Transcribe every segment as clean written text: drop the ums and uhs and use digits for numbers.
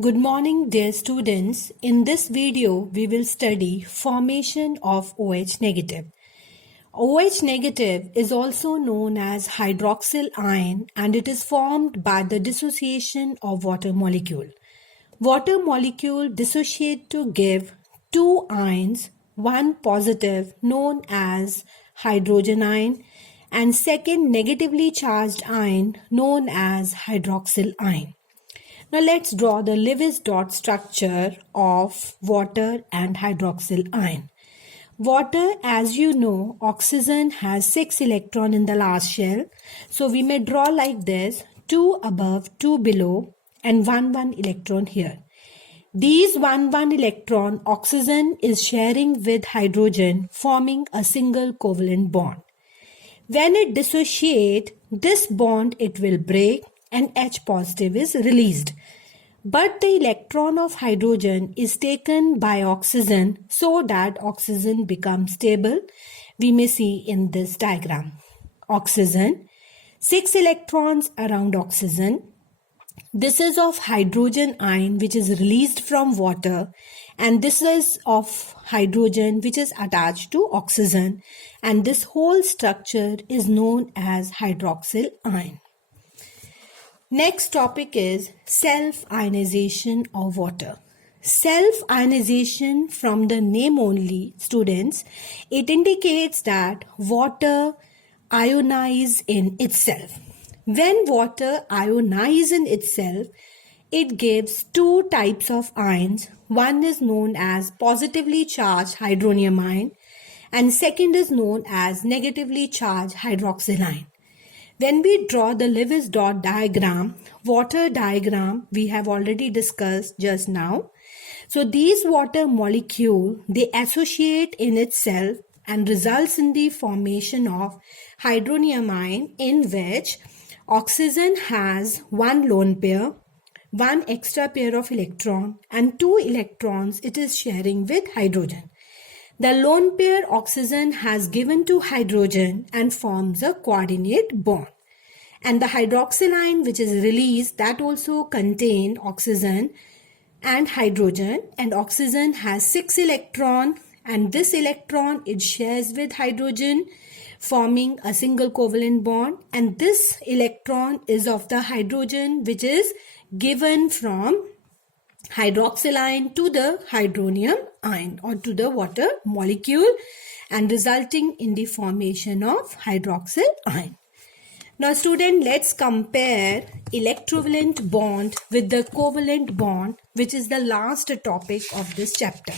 Good morning, dear students. In this video, we will study formation of OH negative. OH negative is also known as hydroxyl ion and it is formed by the dissociation of water molecule. Water molecule dissociate to give two ions, one positive known as hydrogen ion and second negatively charged ion known as hydroxyl ion. Now let's draw the Lewis dot structure of water and hydroxyl ion. Water, as you know, oxygen has 6 electrons in the last shell. So we may draw like this, 2 above, 2 below and 1 electron here. These 1 electron oxygen is sharing with hydrogen forming a single covalent bond. When it dissociates, this bond it will break and H positive is released. But the electron of hydrogen is taken by oxygen so that oxygen becomes stable. We may see in this diagram. Oxygen, 6 electrons around oxygen. This is of hydrogen ion which is released from water and this is of hydrogen which is attached to oxygen and this whole structure is known as hydroxyl ion. Next topic is self-ionization of water. Self-ionization, from the name only, students, it indicates that water ionizes in itself. When water ionizes in itself, it gives two types of ions. One is known as positively charged hydronium ion and second is known as negatively charged hydroxyl ion. When we draw the Lewis dot diagram, water diagram, we have already discussed just now. So these water molecules, they associate in itself and results in the formation of hydronium ion in which oxygen has one lone pair, one extra pair of electron and 2 electrons it is sharing with hydrogen. The lone pair oxygen has given to hydrogen and forms a coordinate bond. And the hydroxyl ion which is released that also contain oxygen and hydrogen and oxygen has 6 electrons and this electron it shares with hydrogen forming a single covalent bond and this electron is of the hydrogen which is given from hydroxyl ion to the hydronium ion or to the water molecule and resulting in the formation of hydroxyl ion. Now student, let's compare electrovalent bond with the covalent bond which is the last topic of this chapter.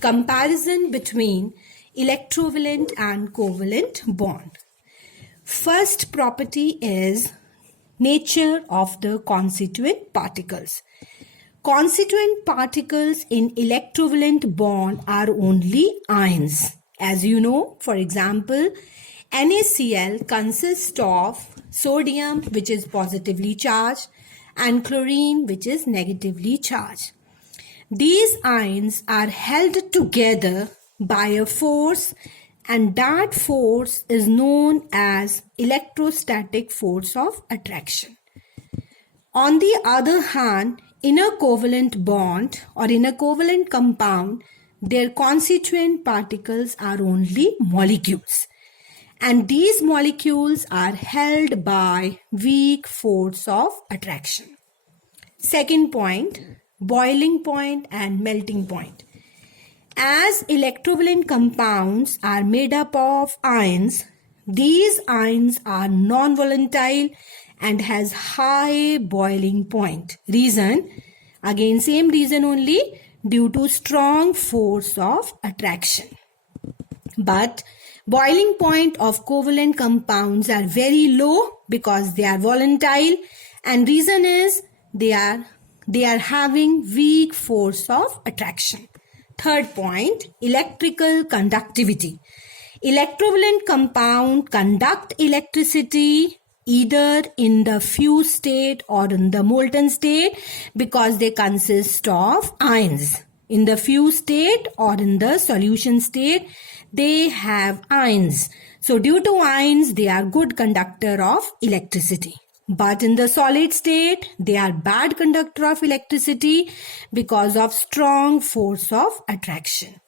Comparison between electrovalent and covalent bond. First property is nature of the constituent particles. Constituent particles in electrovalent bond are only ions. As you know, for example, NaCl consists of sodium which is positively charged and chlorine which is negatively charged. These ions are held together by a force and that force is known as electrostatic force of attraction. On the other hand, in a covalent bond or in a covalent compound, their constituent particles are only molecules. And these molecules are held by weak force of attraction. Second point, boiling point and melting point. As electrovalent compounds are made up of ions, these ions are non-volatile and has high boiling point. Reason, again same reason only, due to strong force of attraction. But boiling point of covalent compounds are very low because they are volatile and reason is they are having weak force of attraction. Third point, electrical conductivity. Electrovalent compound conduct electricity either in the fused state or in the molten state because they consist of ions. In the fused state or in the solution state, they have ions. So due to ions, they are good conductor of electricity. but in the solid state, they are bad conductor of electricity because of strong force of attraction.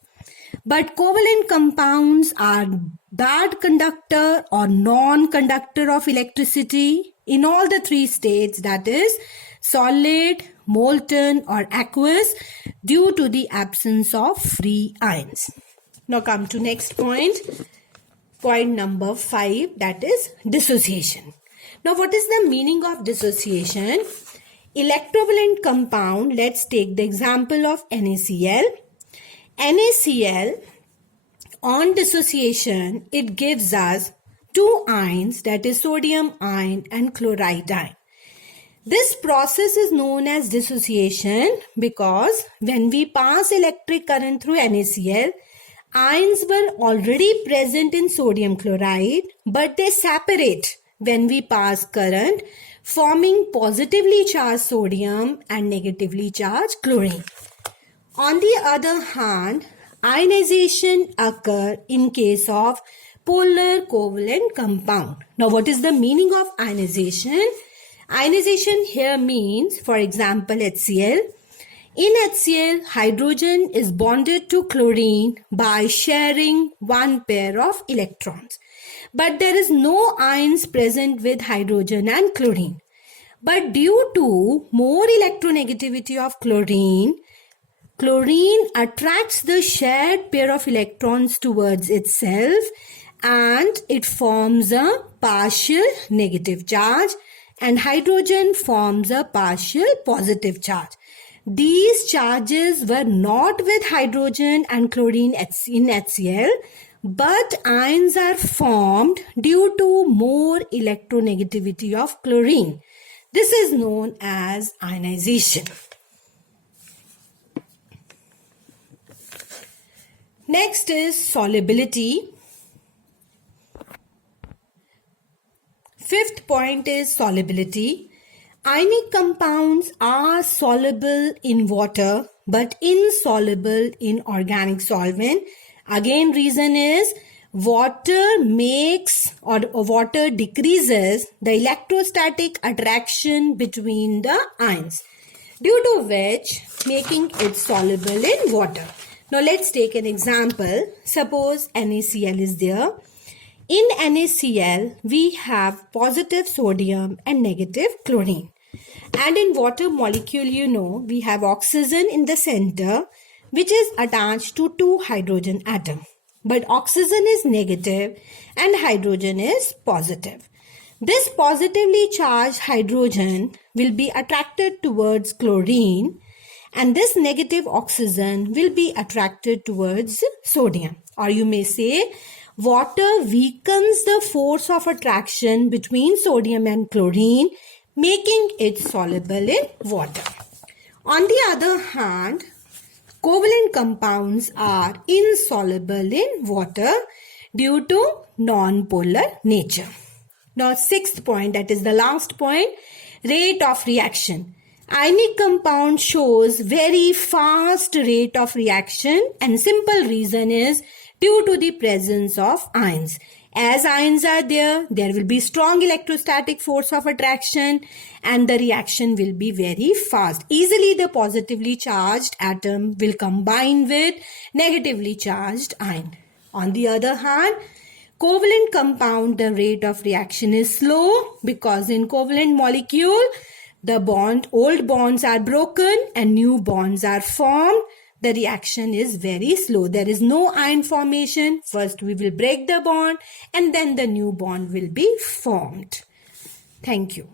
But covalent compounds are bad conductor or non-conductor of electricity in all the three states, that is solid, molten or aqueous, due to the absence of free ions. Now come to next point. Point number 5, that is dissociation. Now what is the meaning of dissociation? Electrovalent compound, let's take the example of NaCl. NaCl, on dissociation, it gives us two ions, that is sodium ion and chloride ion. This process is known as dissociation because when we pass electric current through NaCl, ions were already present in sodium chloride, but they separate when we pass current, forming positively charged sodium and negatively charged chlorine. On the other hand, ionization occurs in case of polar covalent compound. Now, what is the meaning of ionization? Ionization here means, for example, HCl. In HCl, hydrogen is bonded to chlorine by sharing one pair of electrons. But there is no ions present with hydrogen and chlorine. But due to more electronegativity of chlorine attracts the shared pair of electrons towards itself and it forms a partial negative charge, and hydrogen forms a partial positive charge. These charges were not with hydrogen and chlorine in HCl, but ions are formed due to more electronegativity of chlorine. This is known as ionization. Next is solubility. Fifth point is solubility. Ionic compounds are soluble in water but insoluble in organic solvent. Again, reason is water decreases the electrostatic attraction between the ions, due to which making it soluble in water. Now let's take an example. Suppose NaCl is there. In NaCl, we have positive sodium and negative chlorine. And in water molecule, we have oxygen in the center, which is attached to two hydrogen atoms. But oxygen is negative and hydrogen is positive. This positively charged hydrogen will be attracted towards chlorine, and this negative oxygen will be attracted towards sodium. Or you may say, water weakens the force of attraction between sodium and chlorine, making it soluble in water. On the other hand, covalent compounds are insoluble in water due to non-polar nature. Now, sixth point, that is the last point, rate of reaction. Ionic compound shows very fast rate of reaction, and simple reason is due to the presence of ions. As ions are there will be strong electrostatic force of attraction and the reaction will be very fast. Easily the positively charged atom will combine with negatively charged ion. On the other hand, covalent compound, the rate of reaction is slow because in covalent molecule, old bonds are broken and new bonds are formed. The reaction is very slow. There is no ion formation. First we will break the bond and then the new bond will be formed. Thank you.